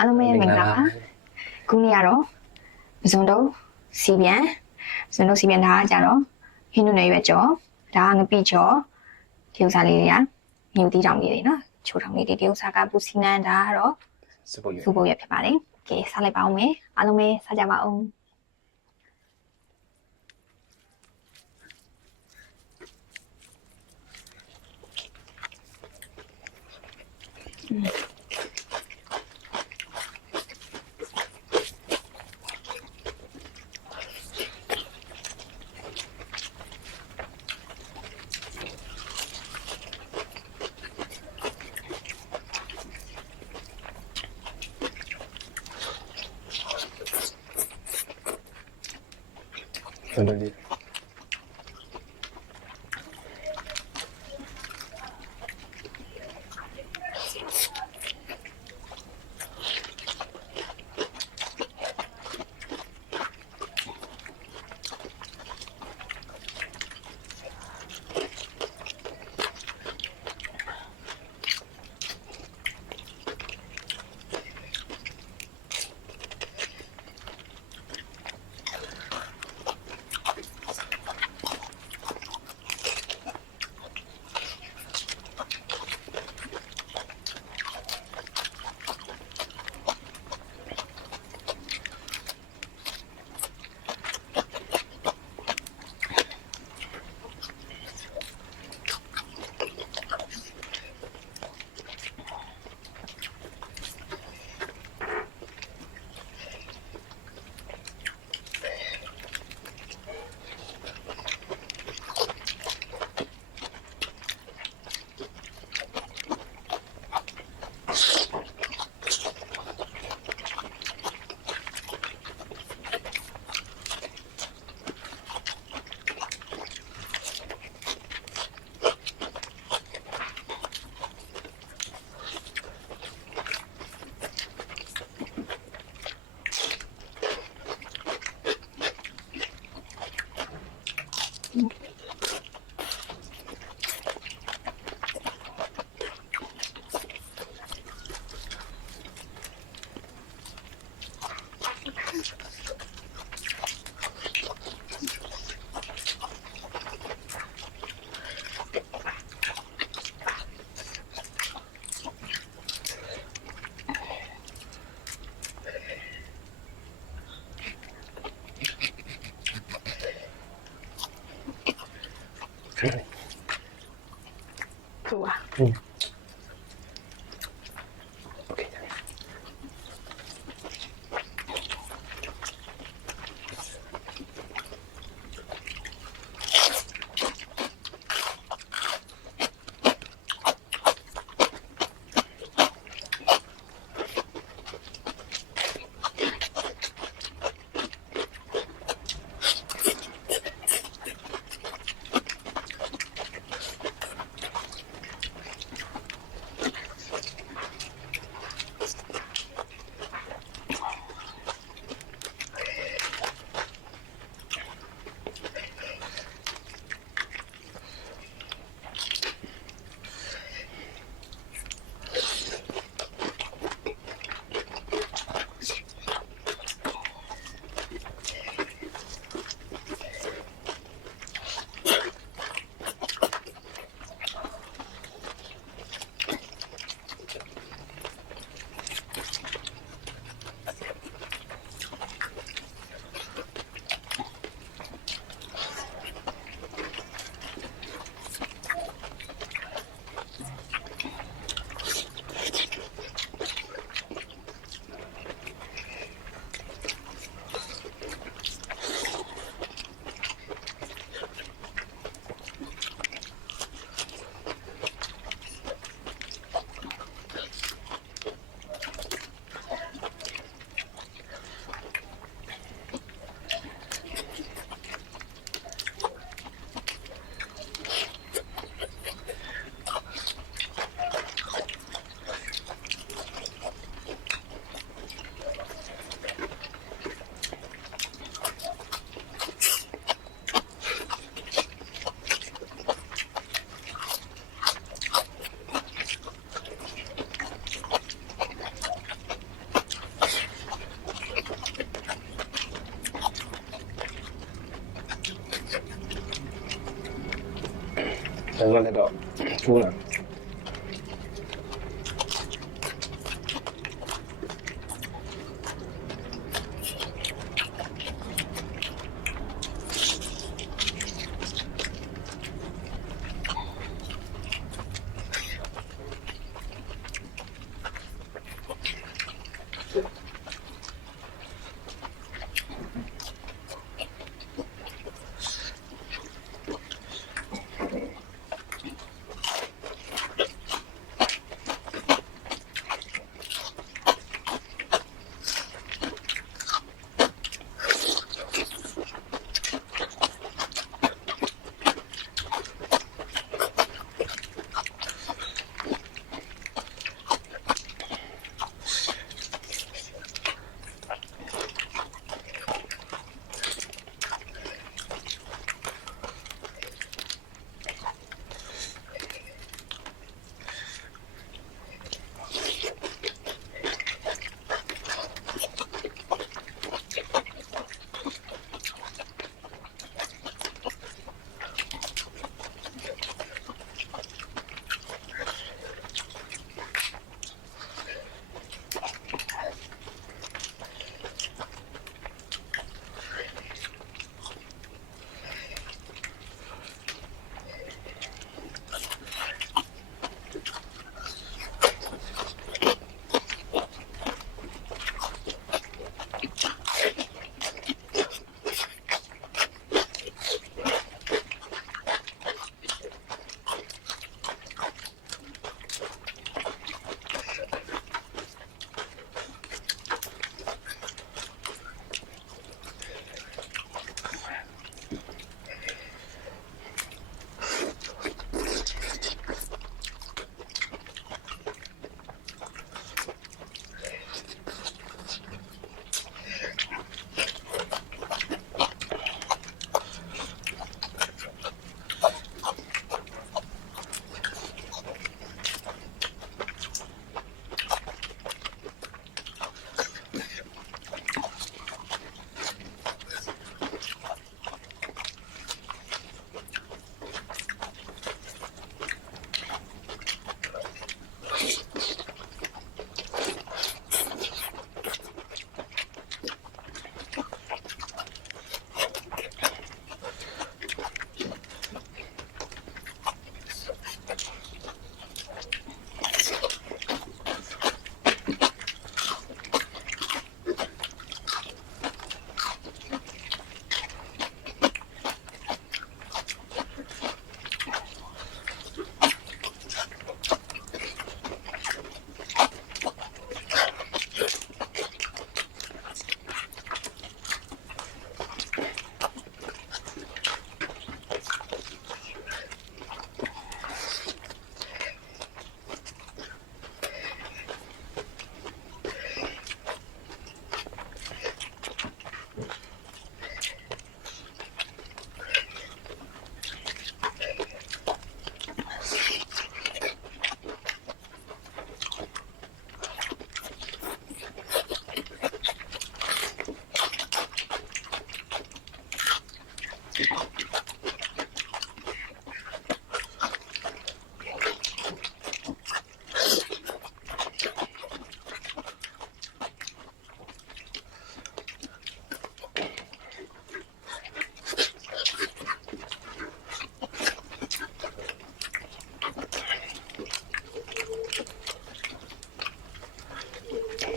အားလုံးပဲမင်္ဂလာပါခုနေ့ကတော့ပဇွန်တုံးစီပြန်ပဇွန်တုံးစီပြန်ဒါကကြတော့ဟင်းနုနယ်ရွက်ကြော်ဒါကငပိကြော်ဒီဥစားလေးတွေကမြူတီတောင်လေးတွေနော်ချိုးထောင်လေးတွေဒီဥစားကပူစီနန်းဒါကတော့စပူရွက်ဖြစ်ပါတယ်ကဲစားလိုက်ပါဦးမယ်အားလုံးပဲစားကြပါဦး真的厉害。ถูกอ่ะโอเค 뭔가 내가 좋으나.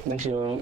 난 지금